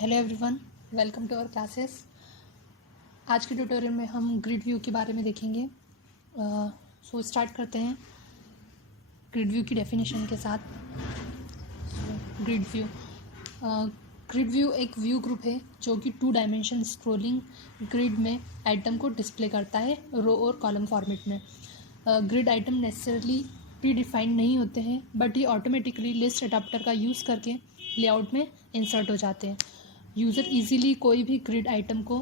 Hello everyone, welcome to our classes. आज के tutorial में हम ग्रिड व्यू के बारे में देखेंगे। सो स्टार्ट करते हैं ग्रिड व्यू की डेफिनेशन के साथ। ग्रिड व्यू एक व्यू ग्रुप है जो कि 2 डायमेंशन स्क्रोलिंग ग्रिड में आइटम को डिस्प्ले करता है रो और कॉलम फॉर्मेट में। Grid item necessarily pre defined नहीं होते हैं, बट ये ऑटोमेटिकली लिस्ट अडाप्टर का यूज़ करके लेआउट में इंसर्ट हो जाते हैं। यूज़र इजीली कोई भी ग्रिड आइटम को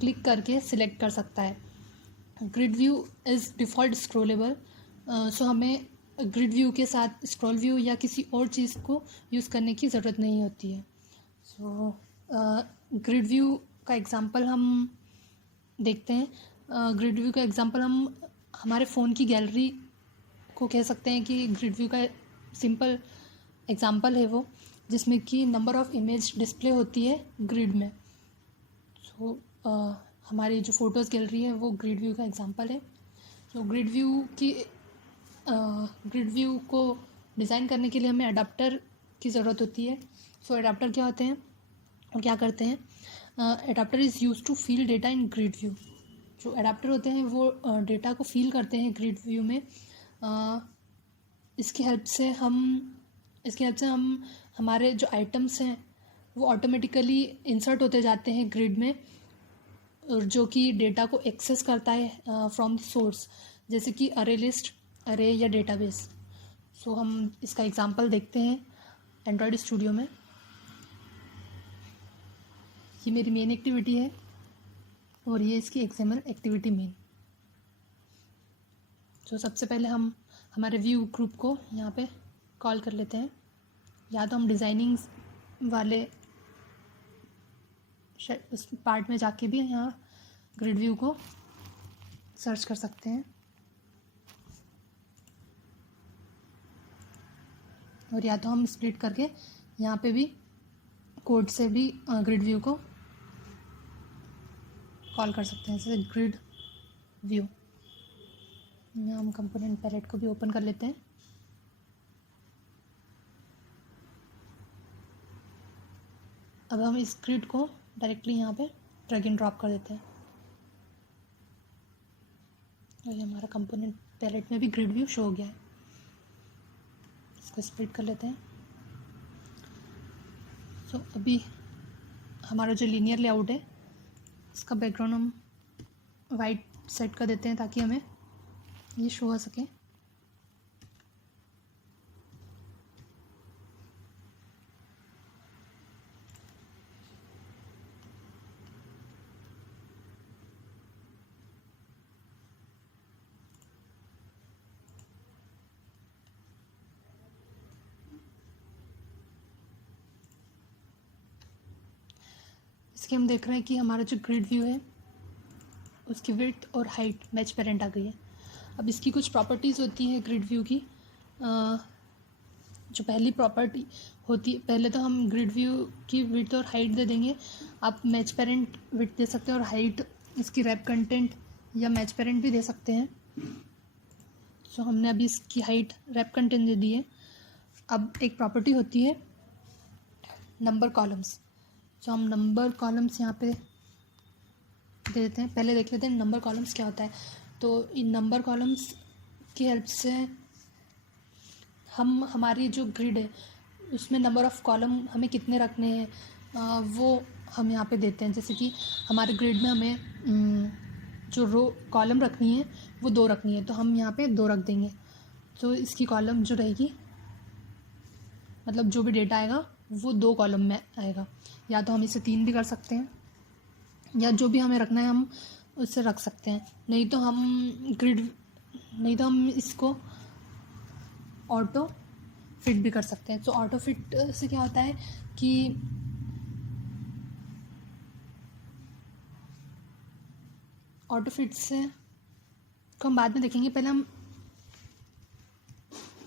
क्लिक करके सिलेक्ट कर सकता है। ग्रिड व्यू इज़ डिफ़ॉल्ट स्क्रोलेबल, सो हमें ग्रिड व्यू के साथ स्क्रॉल व्यू या किसी और चीज़ को यूज़ करने की ज़रूरत नहीं होती है। सो ग्रिड व्यू का एग्ज़ाम्पल हम देखते हैं। ग्रिड व्यू का एग्ज़ाम्पल हम हमारे फ़ोन की गैलरी को कह सकते हैं कि ग्रिड व्यू का सिंपल एग्ज़ाम्पल है वो, जिसमें कि नंबर ऑफ़ इमेज डिस्प्ले होती है ग्रिड में। सो हमारी जो फ़ोटोज़ गैलरी है वो ग्रिड व्यू का एग्ज़ाम्पल है। तो ग्रिड व्यू को डिज़ाइन करने के लिए हमें अडाप्टर की ज़रूरत होती है। सो अडाप्टर क्या होते हैं और क्या करते हैं? Adapter is use to fill data in grid view. जो अडाप्टर होते हैं वो डेटा को फील करते हैं ग्रिड व्यू में। इसकी हेल्प से हम हमारे जो आइटम्स हैं वो ऑटोमेटिकली इंसर्ट होते जाते हैं ग्रिड में, और जो कि डेटा को एक्सेस करता है फ्रॉम द सोर्स, जैसे कि अरे लिस्ट, अरे या डेटाबेस। सो हम इसका एग्जांपल देखते हैं एंड्रॉयड स्टूडियो में। ये मेरी मेन एक्टिविटी है और ये इसकी एक्सएमएल एक्टिविटी मेन। तो सबसे पहले हम हमारे व्यू ग्रुप को यहाँ पे कॉल कर लेते हैं। या तो हम डिज़ाइनिंग वाले उस पार्ट में जाके भी यहाँ ग्रिड व्यू को सर्च कर सकते हैं, और या तो हम स्प्लिट करके यहाँ पे भी कोड से भी ग्रिड व्यू को कॉल कर सकते हैं, जैसे ग्रिड व्यू। यहाँ हम कंपोनेंट पैलेट को भी ओपन कर लेते हैं। अब हम इस ग्रिड को डायरेक्टली यहाँ पे ड्रैग एंड ड्रॉप कर देते हैं, और ये हमारा कंपोनेंट पैलेट में भी ग्रिड व्यू शो हो गया है। इसको स्प्लिट कर लेते हैं। सो अभी हमारा जो लीनियर लेआउट है इसका बैकग्राउंड हम वाइट सेट कर देते हैं ताकि हमें ये शो हो सके। इसके हम देख रहे हैं कि हमारा जो ग्रिड व्यू है उसकी विड्थ और हाइट मैच पेरेंट आ गई है। अब इसकी कुछ प्रॉपर्टीज़ होती हैं ग्रिड व्यू की। जो पहली प्रॉपर्टी होती है, पहले तो हम ग्रिड व्यू की विड्थ और हाइट दे देंगे। आप मैच पेरेंट विड्थ दे सकते हैं और हाइट इसकी रैप कंटेंट या मैच पेरेंट भी दे सकते हैं। सो हमने अभी इसकी हाइट रैप कंटेंट दे दी है। अब एक प्रॉपर्टी होती है नंबर कॉलम्स। सो हम नंबर कॉलम्स यहाँ पे दे देते हैं। पहले देख लेते हैं नंबर कॉलम्स क्या होता है। तो इन नंबर कॉलम्स की हेल्प से हम हमारी जो ग्रिड है उसमें नंबर ऑफ़ कॉलम हमें कितने रखने हैं वो हम यहाँ पे देते हैं। जैसे कि हमारे ग्रिड में हमें जो रो कॉलम रखनी है वो 2 रखनी है, तो हम यहाँ पे 2 रख देंगे। तो इसकी कॉलम जो रहेगी, मतलब जो भी डेटा आएगा वो 2 कॉलम में आएगा। या तो हम इसे 3 भी कर सकते हैं, या जो भी हमें रखना है हम उससे रख सकते हैं। नहीं तो हम इसको ऑटो फिट भी कर सकते हैं। तो ऑटो फिट से क्या होता है कि ऑटो फिट से को हम बाद में देखेंगे। पहले हम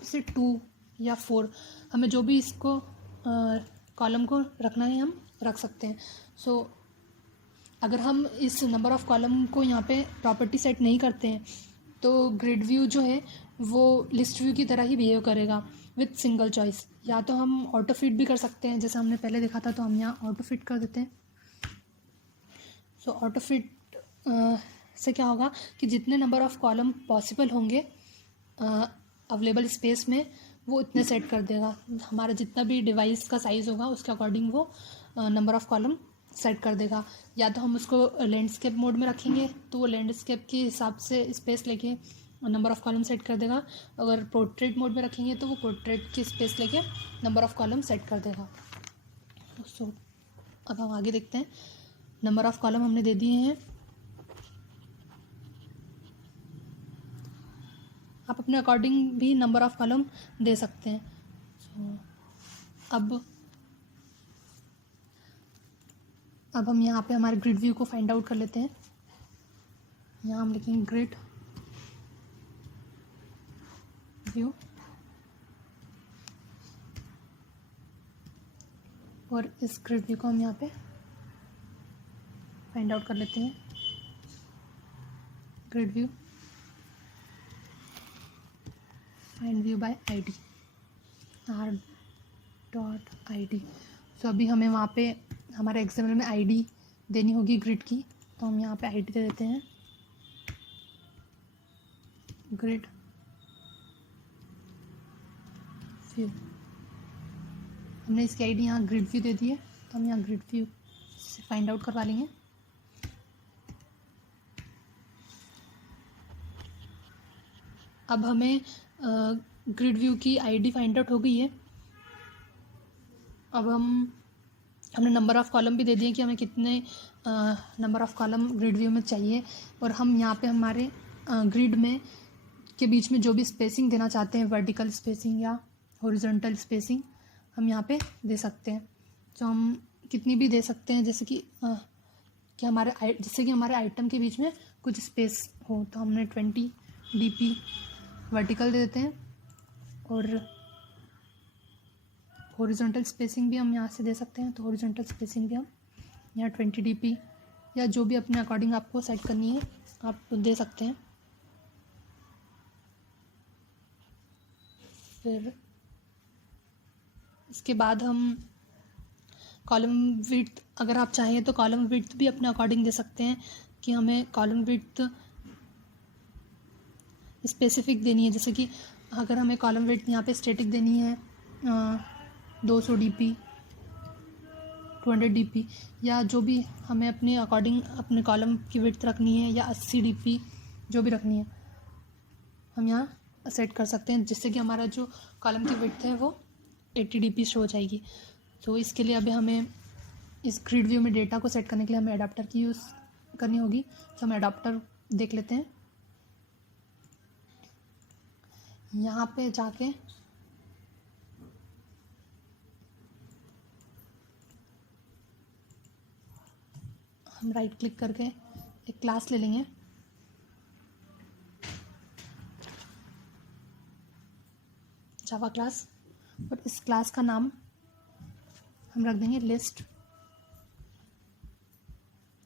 इसे 2 या 4, हमें जो भी इसको कॉलम को रखना है हम रख सकते हैं। सो अगर हम इस नंबर ऑफ़ कॉलम को यहाँ पे प्रॉपर्टी सेट नहीं करते हैं तो ग्रिड व्यू जो है वो लिस्ट व्यू की तरह ही बिहेव करेगा विथ सिंगल चॉइस। या तो हम ऑटो फिट भी कर सकते हैं, जैसे हमने पहले देखा था, तो हम यहाँ ऑटो फिट कर देते हैं। सो ऑटो फिट से क्या होगा कि जितने नंबर ऑफ़ कॉलम पॉसिबल होंगे अवेलेबल स्पेस में, वो इतने सेट कर देगा। हमारा जितना भी डिवाइस का साइज़ होगा उसके अकॉर्डिंग वो नंबर ऑफ़ कॉलम सेट कर देगा। या तो हम उसको लैंडस्केप मोड में रखेंगे तो वो लैंडस्केप के हिसाब से स्पेस लेके नंबर ऑफ़ कॉलम सेट कर देगा। अगर पोर्ट्रेट मोड में रखेंगे तो वो पोर्ट्रेट की स्पेस लेके नंबर ऑफ़ कॉलम सेट कर देगा। सो अब हम आगे देखते हैं। नंबर ऑफ़ कॉलम हमने दे दिए हैं। आप अपने अकॉर्डिंग भी नंबर ऑफ़ कॉलम दे सकते हैं। अब हम यहाँ पे हमारे ग्रिड व्यू को फाइंड आउट कर लेते हैं। यहाँ हम लिखेंगे ग्रिड व्यू और इस ग्रिड व्यू को हम यहाँ पे फाइंड आउट कर लेते हैं। Grid view find view bye ID r.id। सो अभी हमें वहाँ पे हमारे एक्सएमएल में आईडी देनी होगी ग्रिड की, तो हम यहाँ पे आईडी दे देते हैं ग्रिड व्यू। हमने इसकी आईडी यहाँ ग्रिड व्यू दे दी है, तो हम यहाँ ग्रिड व्यू से फाइंड आउट करवा लेंगे। अब हमें ग्रिड व्यू की आईडी फाइंड आउट हो गई है। अब हमने नंबर ऑफ़ कॉलम भी दे दिए कि हमें कितने number of column grid view में चाहिए, और हम यहाँ पे हमारे ग्रिड में के बीच में जो भी स्पेसिंग देना चाहते हैं, वर्टिकल स्पेसिंग या हॉरिजॉन्टल स्पेसिंग, हम यहाँ पे दे सकते हैं। तो हम कितनी भी दे सकते हैं, जैसे कि हमारे आइटम के बीच में कुछ स्पेस हो। तो हमने 20 dp वर्टिकल दे देते हैं, और हॉरिजॉन्टल स्पेसिंग भी हम यहाँ से दे सकते हैं। तो हॉरिजॉन्टल स्पेसिंग भी हम यहाँ 20 dp या जो भी अपने अकॉर्डिंग आपको सेट करनी है आप दे सकते हैं। फिर इसके बाद हम कॉलम विड्थ, अगर आप चाहें तो कॉलम विड्थ भी अपने अकॉर्डिंग दे सकते हैं कि हमें कॉलम विड्थ स्पेसिफिक देनी है। जैसे कि अगर हमें कॉलम विड्थ यहाँ पे स्टैटिक देनी है 200 dp 200 dp, या जो भी हमें अपने अकॉर्डिंग अपने कॉलम की विड्थ रखनी है, या 80 dp जो भी रखनी है, हम यहाँ सेट कर सकते हैं, जिससे कि हमारा जो कॉलम की विड्थ है वो 80 dp शो हो जाएगी। तो इसके लिए अभी हमें इस ग्रिड व्यू में डेटा को सेट करने के लिए हमें एडाप्टर की यूज़ करनी होगी। तो हम एडाप्टर देख लेते हैं। यहाँ पे जाके हम राइट क्लिक करके एक क्लास ले लेंगे, जावा क्लास, और इस क्लास का नाम हम रख देंगे लिस्ट,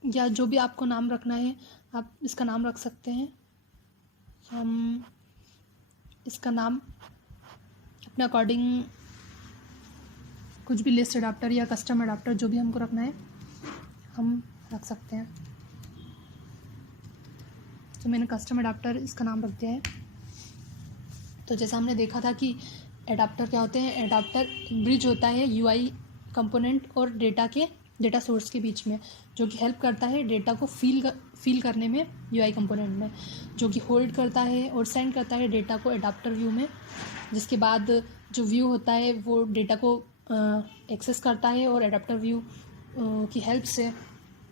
या जो भी आपको नाम रखना है आप इसका नाम रख सकते हैं। हम इसका नाम अपने अकॉर्डिंग कुछ भी लिस्ट अडाप्टर या कस्टम अडाप्टर जो भी हमको रखना है हम रख सकते हैं। तो मैंने कस्टम अडाप्टर इसका नाम रख दिया है। तो जैसा हमने देखा था कि एडाप्टर क्या होते हैं, एडाप्टर ब्रिज होता है यूआई कंपोनेंट और डेटा सोर्स के बीच में, जो कि हेल्प करता है डेटा को फील करने में यूआई कंपोनेंट में, जो कि होल्ड करता है और सेंड करता है डेटा को एडाप्टर व्यू में, जिसके बाद जो व्यू होता है वो डेटा को एक्सेस करता है और एडाप्टर व्यू की हेल्प से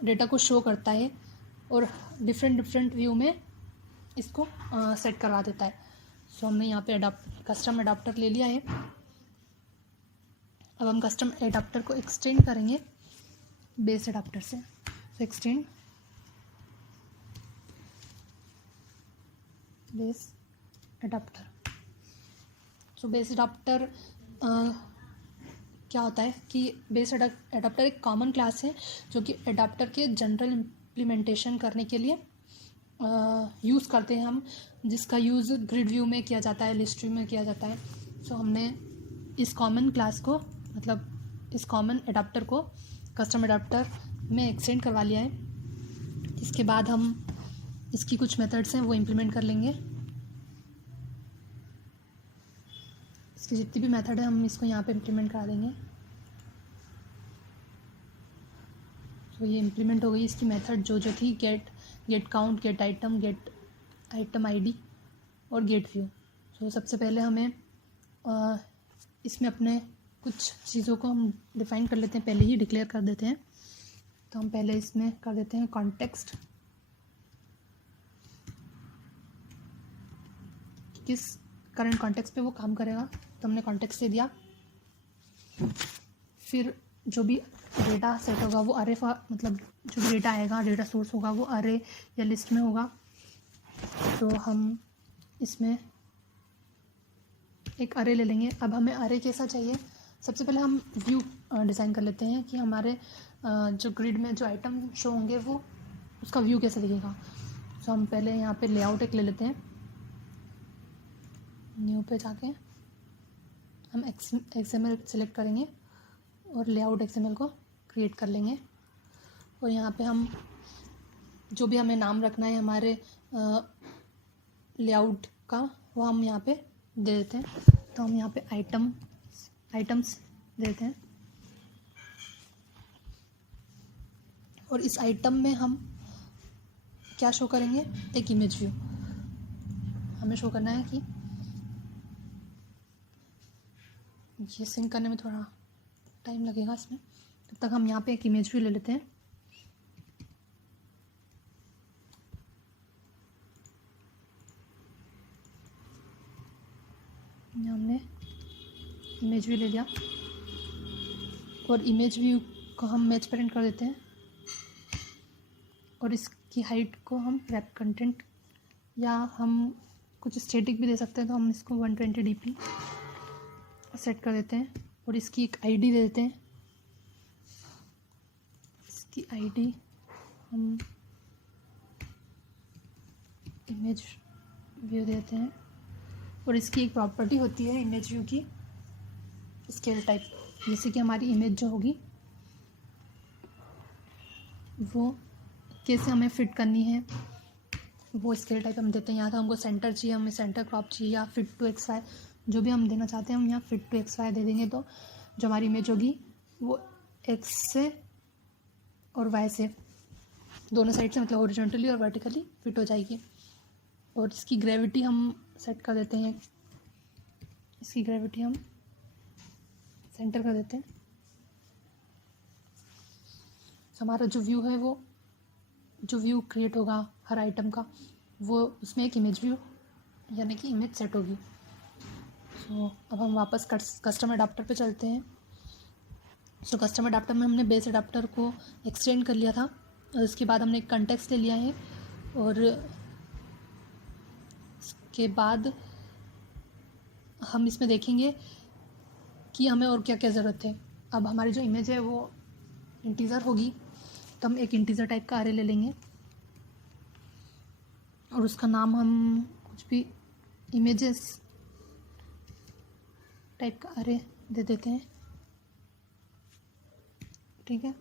डेटा को शो करता है और डिफरेंट व्यू में इसको सेट करवा देता है। सो हमने यहाँ पे कस्टम एडाप्टर ले लिया है। अब हम कस्टम एडाप्टर को एक्सटेंड करेंगे बेस एडाप्टर से। So extend base adapter. So base adapter क्या होता है कि बेस एडाप्टर एक कॉमन क्लास है जो कि एडाप्टर के जनरल इम्प्लीमेंटेशन करने के लिए यूज़ करते हैं हम, जिसका यूज़ ग्रिड व्यू में किया जाता है, लिस्ट व्यू में किया जाता है। सो हमने इस कॉमन क्लास को, मतलब इस कॉमन एडाप्टर को कस्टम एडाप्टर में एक्सटेंड करवा लिया है। इसके बाद हम इसकी कुछ मेथड्स हैं वो इम्प्लीमेंट कर लेंगे। इसकी जितनी भी मेथड है हम इसको यहाँ पे इम्प्लीमेंट करा देंगे। तो ये इम्प्लीमेंट हो गई इसकी मेथड जो थी, gate count, gate item, gate item ID और गेट व्यू। तो सबसे पहले हमें इसमें अपने कुछ चीज़ों को हम डिफ़ाइन कर लेते हैं, पहले ही डिक्लेयर कर देते हैं। तो हम पहले इसमें कर देते हैं कॉन्टेक्स्ट, किस करंट कॉन्टेक्स्ट पे वो काम करेगा, तो हमने कॉन्टेक्स्ट दे दिया। फिर जो भी डेटा सेट होगा वो अरे मतलब जो भी डेटा आएगा, डेटा सोर्स होगा वो अरे या लिस्ट में होगा। तो हम इसमें एक अरे ले लेंगे। अब हमें अरे कैसा चाहिए, सबसे पहले हम व्यू डिज़ाइन कर लेते हैं कि हमारे जो ग्रिड में जो आइटम शो होंगे वो उसका व्यू कैसे दिखेगा। तो हम पहले यहाँ पे लेआउट एक ले लेते हैं, न्यू पे जाके हम XML सेलेक्ट करेंगे और लेआउट XML को क्रिएट कर लेंगे। और यहाँ पे हम जो भी हमें नाम रखना है हमारे लेआउट का वो हम यहाँ पे दे देते हैं। तो हम यहाँ पे आइटम्स देते हैं और इस आइटम में हम क्या शो करेंगे, एक इमेज व्यू हमें शो करना है। कि ये सिंक करने में थोड़ा टाइम लगेगा इसमें, तब तक हम यहाँ पे एक इमेज व्यू ले लेते हैं। हमने इमेज व्यू ले लिया और इमेज व्यू को हम मैच पेरेंट कर देते हैं और इसकी हाइट को हम रैप कंटेंट या हम कुछ स्टैटिक भी दे सकते हैं। तो हम इसको 120 dp सेट कर देते हैं और इसकी एक आईडी दे देते हैं। इसकी आईडी हम इमेज व्यू देते हैं और इसकी एक प्रॉपर्टी होती है इमेज व्यू की, स्केल टाइप। जैसे कि हमारी इमेज जो होगी वो कैसे हमें फिट करनी है वो स्केल टाइप हम देते हैं। यहाँ तो हमको सेंटर चाहिए, हमें सेंटर क्रॉप चाहिए या फिट टू XY, जो भी हम देना चाहते हैं हम यहाँ फिट टू XY दे देंगे। तो जो हमारी इमेज होगी वो X से और Y से दोनों साइड से, मतलब हॉरिजॉन्टली और वर्टिकली फिट हो जाएगी। और इसकी ग्रेविटी हम सेट कर देते हैं, इसकी ग्रेविटी हम सेंटर कर देते हैं। हमारा जो व्यू है वो जो व्यू क्रिएट होगा हर आइटम का वो उसमें एक इमेज व्यू यानी कि इमेज सेट होगी। सो अब हम वापस कस्टम एडाप्टर पे चलते हैं। सो कस्टम एडाप्टर में हमने बेस एडाप्टर को एक्सटेंड कर लिया था और इसके बाद हमने एक कंटेक्स्ट ले लिया है और इसके बाद हम इसमें देखेंगे कि हमें और क्या क्या ज़रूरत है। अब हमारी जो इमेज है वो इंटीजर होगी तो हम एक इंटीजर टाइप का अरे ले लेंगे और उसका नाम हम कुछ भी इमेजेस टाइप का अरे दे देते हैं, ठीक है।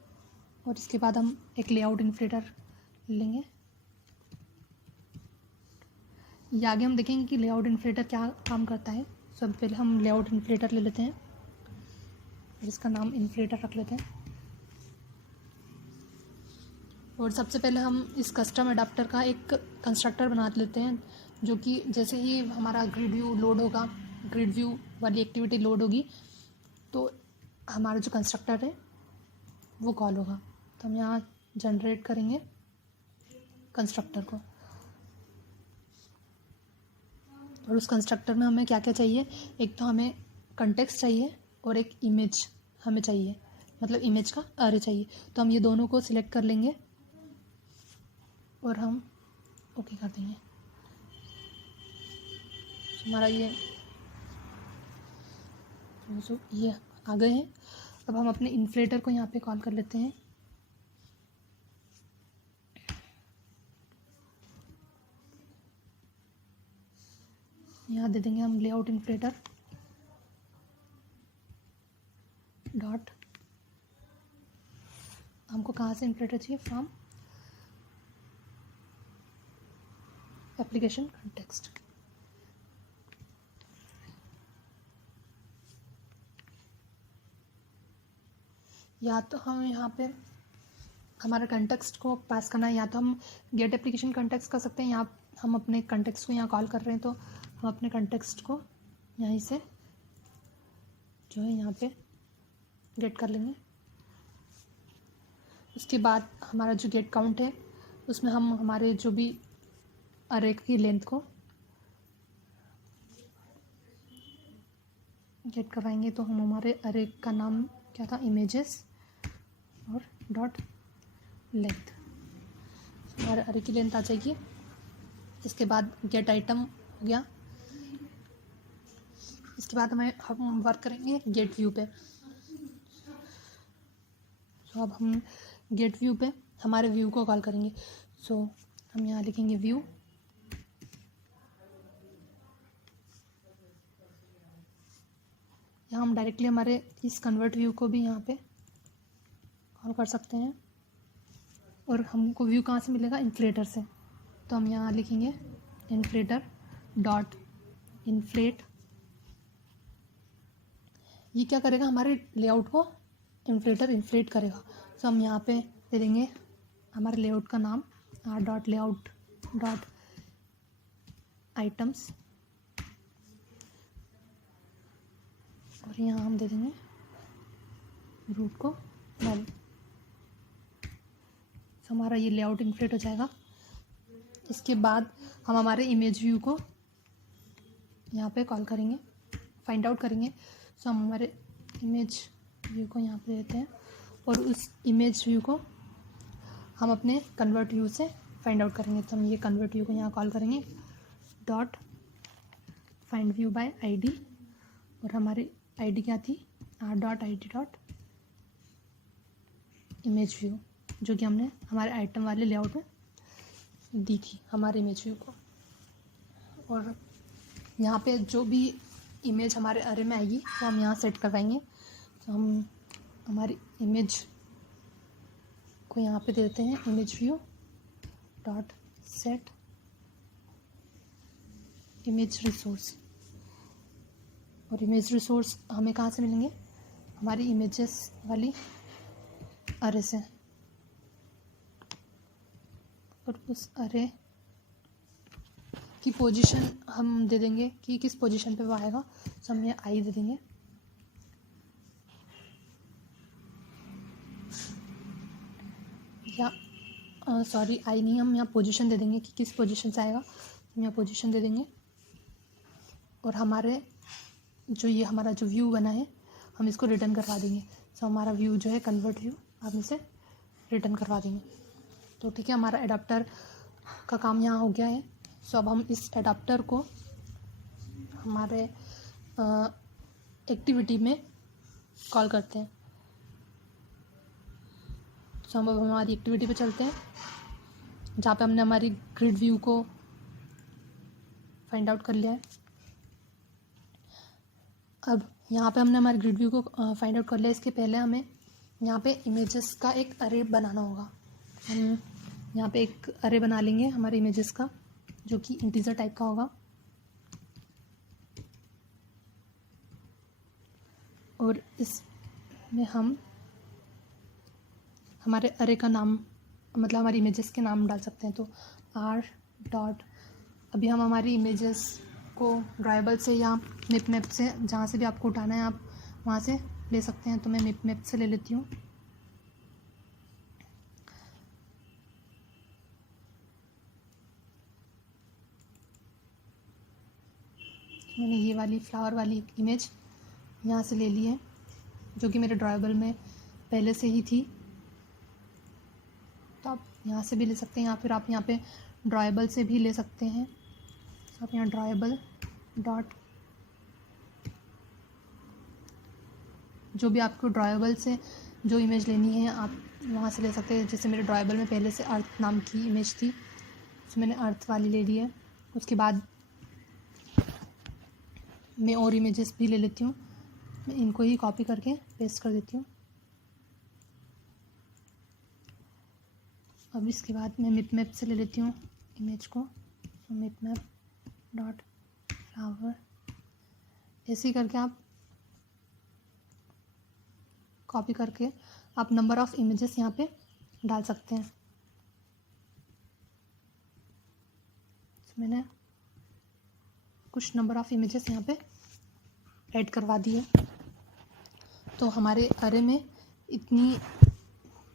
और इसके बाद हम एक लेआउट इन्फ्लेटर लेंगे। ये आगे हम देखेंगे कि लेआउट इन्फ्लेटर क्या काम करता है। सब पहले हम लेआउट इन्फ्लेटर ले लेते हैं और इसका नाम इन्फ्लेटर रख लेते हैं। और सबसे पहले हम इस कस्टम एडाप्टर का एक कंस्ट्रक्टर बना लेते हैं, जो कि जैसे ही हमारा ग्रिड व्यू लोड होगा, ग्रिड व्यू वाली एक्टिविटी लोड होगी तो हमारा जो कंस्ट्रक्टर है वो कॉल होगा। तो हम यहाँ जनरेट करेंगे कंस्ट्रक्टर को और उस कंस्ट्रक्टर में हमें क्या क्या चाहिए, एक तो हमें कंटेक्स्ट चाहिए और एक इमेज हमें चाहिए, मतलब इमेज का अरे चाहिए। तो हम ये दोनों को सिलेक्ट कर लेंगे और हम ओके कर देंगे। हमारा ये आ गए हैं। अब हम अपने इन्फ्लेटर को यहाँ पे कॉल कर लेते हैं। यहाँ दे देंगे हम लेआउट इन्फ्लेटर डॉट, हमको कहाँ से इन्फ्लेटर चाहिए, फ्रॉम एप्लीकेशन कंटेक्स्ट। या तो हम यहाँ पे हमारा कंटेक्स्ट को पास करना है, या तो हम गेट एप्लीकेशन कंटेक्स्ट कर सकते हैं, या हम अपने कंटेक्स्ट को यहाँ कॉल कर रहे हैं तो हम अपने कंटेक्स्ट को यहीं से जो है यहाँ पे गेट कर लेंगे। उसके बाद हमारा जो गेट काउंट है उसमें हम हमारे जो भी अरे की लेंथ को गेट करवाएंगे, तो हम हमारे अरे का नाम क्या था, इमेजेस और डॉट लेंथ, हमारे अरे की लेंथ आ जाएगी। इसके बाद गेट आइटम हो गया। इसके बाद हम वर्क करेंगे गेट व्यू पे। तो अब हम गेट व्यू पे हमारे व्यू को कॉल करेंगे। सो हम यहाँ लिखेंगे व्यू, यहाँ हम डायरेक्टली हमारे इस कन्वर्ट व्यू को भी यहाँ पे कॉल कर सकते हैं। और हमको व्यू कहाँ से मिलेगा, इन्फ्लेटर से। तो हम यहाँ लिखेंगे इन्फ्लेटर डॉट इन्फ्लेट। ये क्या करेगा, हमारे लेआउट को इन्फ्लेट करेगा। तो हम यहाँ पे दे देंगे हमारे लेआउट का नाम R dot layout dot items, और यहाँ हम दे देंगे रूट को नल। तो हमारा ये लेआउट इन्फ्लेट हो जाएगा। इसके बाद हम हमारे इमेज व्यू को यहाँ पे कॉल करेंगे, फाइंड आउट करेंगे। सो हम हमारे इमेज व्यू को यहाँ पे देते हैं और उस इमेज व्यू को हम अपने कन्वर्ट व्यू से फाइंड आउट करेंगे। तो हम ये कन्वर्ट व्यू को यहाँ कॉल करेंगे dot find view bye ID, और हमारी आईडी क्या थी, R dot ID dot image view, जो कि हमने हमारे आइटम वाले लेआउट में दी थी हमारे इमेज व्यू को। और यहाँ पे जो भी इमेज हमारे अरे में आएगी वो हम यहाँ सेट करवाएंगे। तो हम हमारी इमेज को यहाँ पे देते हैं image view dot set image resource, और इमेज रिसोर्स हमें कहाँ से मिलेंगे, हमारी इमेजेस वाली अरे से। और उस अरे की पोजीशन हम दे देंगे कि किस पोजीशन पे वो आएगा। तो हम ये आई दे देंगे, या सॉरी आई नहीं, हम यहाँ पोजीशन दे देंगे कि किस पोजीशन से आएगा। हम यहाँ पोजीशन दे देंगे और हमारे जो ये हमारा जो व्यू बना है हम इसको रिटर्न करवा देंगे। तो हमारा व्यू जो है कन्वर्ट व्यू हम इसे रिटर्न करवा देंगे। तो ठीक है, हमारा एडाप्टर का काम यहाँ हो गया है। सो अब हम इस एडाप्टर को हमारे एक्टिविटी में कॉल करते हैं। सो हम अब हमारी एक्टिविटी पे चलते हैं जहाँ पे हमने हमारी ग्रिड व्यू को फाइंड आउट कर लिया है। अब यहाँ पे हमने हमारे ग्रिड व्यू को फाइंड आउट कर लिया। इसके पहले हमें यहाँ पे इमेजेस का एक अरे बनाना होगा। हम यहाँ पे एक अरे बना लेंगे हमारे इमेजेस का, जो कि इंटीजर टाइप का होगा। और इसमें हम हमारे अरे का नाम, मतलब हमारी इमेजेस के नाम डाल सकते हैं। तो आर डॉट, अभी हम हमारी इमेजेस को ड्राइबल से या मिप मैप से, जहाँ से भी आपको उठाना है आप वहाँ से ले सकते हैं। तो मैं मिप मैप से ले लेती हूँ। मैंने ये वाली फ्लावर वाली इमेज यहाँ से ले ली है, जो कि मेरे ड्राइबल में पहले से ही थी। तो आप यहाँ से भी ले सकते हैं, या फिर आप यहाँ पे ड्राइबल से भी ले सकते हैं। तो आप यहाँ ड्राइबल डॉट, जो भी आपको ड्राइबल से जो इमेज लेनी है आप वहाँ से ले सकते हैं। जैसे मेरे ड्राइबल में पहले से अर्थ नाम की इमेज थी, तो मैंने अर्थ वाली ले ली है। उसके बाद मैं और इमेजेस भी ले लेती हूँ, मैं इनको ही कॉपी करके पेस्ट कर देती हूँ। अब इसके बाद मैं मिप मैप से ले लेती हूँ इमेज को, मिप मैप डॉट फ्लावर। ऐसे ही करके आप कॉपी करके आप नंबर ऑफ़ इमेजेस यहाँ पे डाल सकते हैं। मैंने कुछ नंबर ऑफ़ इमेजेस यहाँ पे ऐड करवा दिए, तो हमारे अरे में इतनी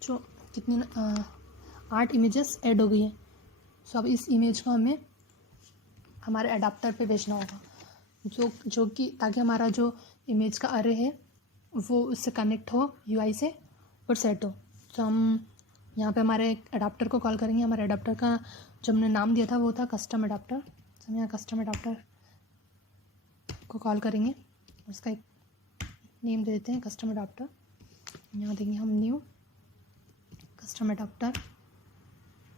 जो कितनी 8 इमेजेस ऐड हो गई हैं। सो अब इस इमेज को हमें हमारे अडाप्टर पे भेजना होगा, जो कि ताकि हमारा जो इमेज का अरे है वो उससे कनेक्ट हो यूआई से और सेट हो। तो हम यहाँ पे हमारे अडाप्टर को कॉल करेंगे। हमारे अडाप्टर का जो हमने नाम दिया था वो था कस्टम अडाप्टर। तो हम यहाँ कस्टम अडाप्टर को कॉल करेंगे, उसका एक नेम दे देते हैं कस्टम अडाप्टर। यहाँ देंगे हम न्यू कस्टम अडाप्टर,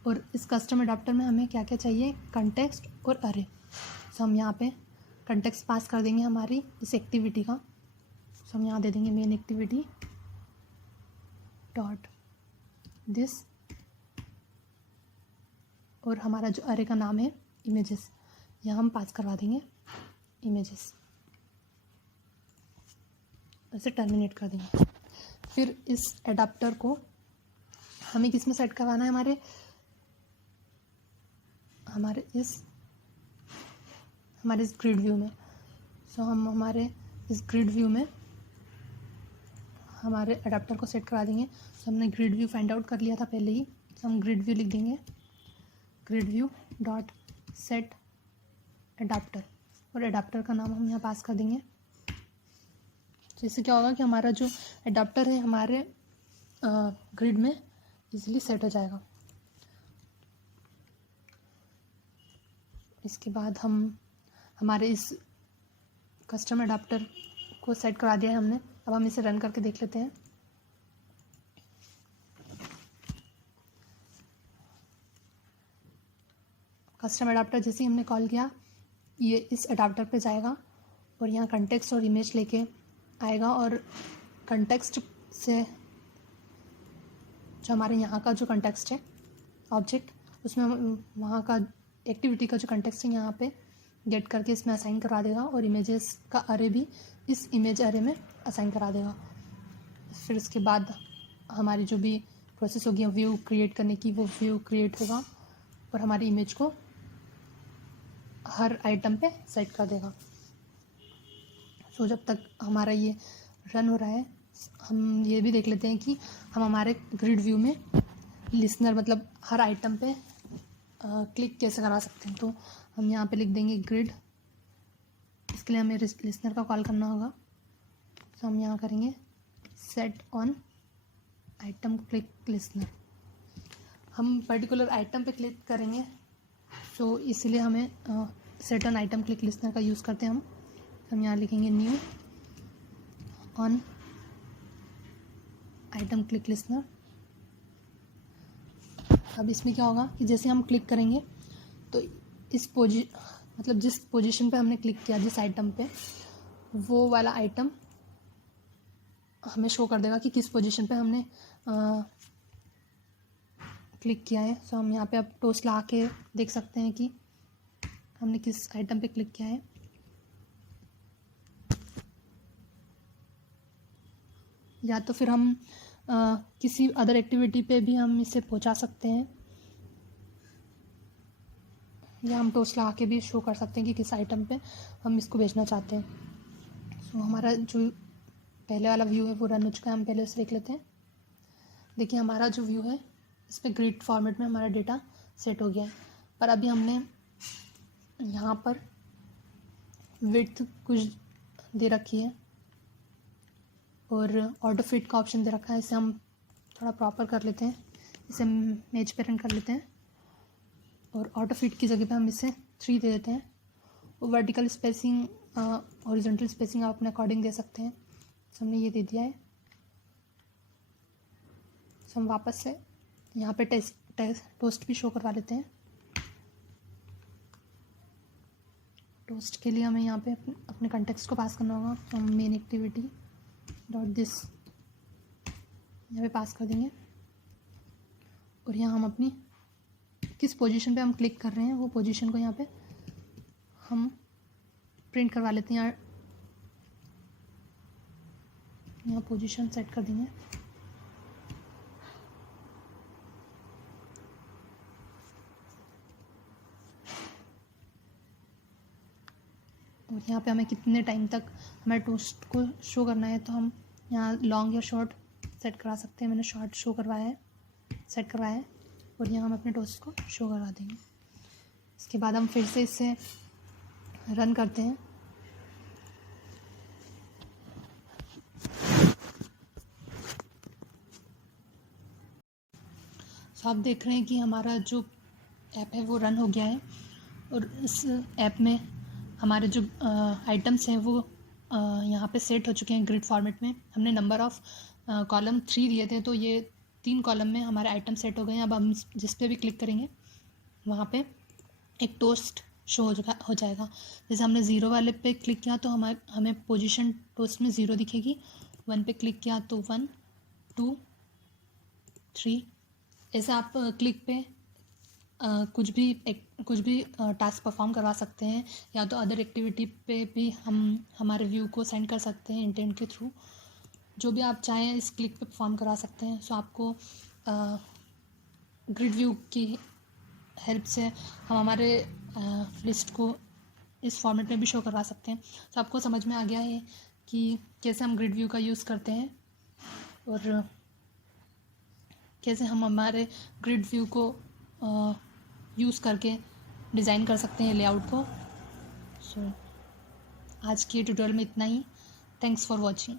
और इस कस्टम अडाप्टर में हमें क्या क्या चाहिए, कंटेक्स्ट और अरे। सो हम यहाँ पे कंटेक्स्ट पास कर देंगे हमारी इस एक्टिविटी का। सो हम यहाँ दे देंगे मेन एक्टिविटी डॉट दिस, और हमारा जो अरे का नाम है इमेजेस, यहाँ हम पास करवा देंगे इमेजेस, ऐसे टर्मिनेट कर देंगे। फिर इस एडाप्टर को हमें किस में सेट करवाना है, हमारे इस ग्रिड व्यू में। सो हम हमारे इस ग्रिड व्यू में हमारे अडाप्टर को सेट करा देंगे। सो हमने ग्रिड व्यू फाइंड आउट कर लिया था पहले ही, तो हम ग्रिड व्यू लिख देंगे, grid view dot set adapter, और अडाप्टर का नाम हम यहाँ पास कर देंगे। तो इससे क्या होगा कि हमारा जो अडाप्टर है हमारे ग्रिड में इजीली सेट हो जाएगा। इसके बाद हम हमारे इस कस्टम अडाप्टर को सेट करा दिया है हमने। अब हम इसे रन करके देख लेते हैं। कस्टम अडाप्टर जैसे ही हमने कॉल किया, ये इस अडाप्टर पे जाएगा और यहाँ कंटेक्स्ट और इमेज लेके आएगा, और कंटेक्स्ट से जो हमारे यहाँ का जो कंटेक्स्ट है ऑब्जेक्ट, उसमें हम वहाँ का एक्टिविटी का जो कंटेक्स्ट है यहाँ पे गेट करके इसमें असाइन करा देगा, और इमेजेस का अरे भी इस इमेज अरे में असाइन करा देगा। फिर उसके बाद हमारी जो भी प्रोसेस होगी व्यू क्रिएट करने की, वो व्यू क्रिएट होगा और हमारी इमेज को हर आइटम पे सेट कर देगा। सो जब तक हमारा ये रन हो रहा है, हम ये भी देख लेते हैं कि हम हमारे ग्रिड व्यू में लिसनर मतलब हर आइटम पे क्लिक कैसे करा सकते हैं। तो हम यहाँ पे लिख देंगे ग्रिड, इसके लिए हमें लिसनर का कॉल करना होगा। तो हम यहाँ करेंगे set on item click listener. हम पर्टिकुलर आइटम पे क्लिक करेंगे, सो इसलिए हमें set on item click listener का यूज़ करते हैं हम। तो हम यहाँ लिखेंगे new on item click listener. अब इसमें क्या होगा कि जैसे हम क्लिक करेंगे तो इस मतलब जिस पोजीशन पे हमने क्लिक किया, जिस आइटम पे, वो वाला आइटम हमें शो कर देगा कि किस पोजीशन पे हमने क्लिक किया है। सो हम यहाँ पे अब टोस्ट ला के देख सकते हैं कि हमने किस आइटम पे क्लिक किया है। या तो फिर हम किसी अदर एक्टिविटी पे भी हम इसे पहुंचा सकते हैं, या हम टोस्ट लगा के भी शो कर सकते हैं कि किस आइटम पे हम इसको भेजना चाहते हैं। सो हमारा जो पहले वाला व्यू है वो रन हो चुका है, हम पहले उसे देख लेते हैं। देखिए हमारा जो व्यू है इस पर ग्रिड फॉर्मेट में हमारा डेटा सेट हो गया है, पर अभी हमने यहाँ पर विड्थ कुछ दे रखी है और ऑटो फिट का ऑप्शन दे रखा है। इसे हम थोड़ा प्रॉपर कर लेते हैं, इसे मेज पे रन कर लेते हैं, और ऑटो फिट की जगह पे हम इसे 3 दे देते हैं। और वर्टिकल स्पेसिंग हॉरिजॉन्टल स्पेसिंग आप अपने अकॉर्डिंग दे सकते हैं। तो हमने ये दे दिया है। तो हम वापस से यहाँ पे टोस्ट भी शो करवा लेते हैं। टोस्ट के लिए हमें यहाँ पे अपने कंटेक्स्ट को पास करना होगा। तो हम मेन एक्टिविटी डॉट दिस यहाँ पे पास कर देंगे और यहाँ हम अपनी किस पोजीशन पे हम क्लिक कर रहे हैं वो पोजीशन को यहाँ पे हम प्रिंट करवा लेते हैं। यहाँ पोजीशन सेट कर देंगे और यहाँ पे हमें कितने टाइम तक हमारे टोस्ट को शो करना है तो हम यहाँ लॉन्ग या शॉर्ट सेट करा सकते हैं। मैंने शॉर्ट शो करवाया है, सेट करवाया है और यहाँ हम अपने टोस्ट को शो करवा देंगे। इसके बाद हम फिर से इसे रन करते हैं। तो आप देख रहे हैं कि हमारा जो ऐप है वो रन हो गया है और इस ऐप में हमारे जो आइटम्स हैं वो यहाँ पे सेट हो चुके हैं ग्रिड फॉर्मेट में। हमने नंबर ऑफ़ कॉलम 3 दिए थे तो ये 3 कॉलम में हमारे आइटम सेट हो गए हैं। अब हम जिस पे भी क्लिक करेंगे वहाँ पे एक टोस्ट शो हो जाएगा। जैसे हमने 0 वाले पे क्लिक किया तो हमें पोजीशन टोस्ट में 0 दिखेगी। 1 पे क्लिक किया तो 1 2 3। ऐसे आप क्लिक पे कुछ भी टास्क परफॉर्म करवा सकते हैं या तो अदर एक्टिविटी पे भी हम हमारे व्यू को सेंड कर सकते हैं इंटेंट के थ्रू। जो भी आप चाहें इस क्लिक पे परफॉर्म करा सकते हैं। सो आपको ग्रिड व्यू की हेल्प से हम हमारे लिस्ट को इस फॉर्मेट में भी शो करवा सकते हैं। तो आपको समझ में आ गया है कि कैसे हम ग्रिड व्यू का यूज़ करते हैं और कैसे हम हमारे ग्रिड व्यू को यूज़ करके डिज़ाइन कर सकते हैं लेआउट को। सो आज के ट्यूटोरियल में इतना ही। Thanks for watching.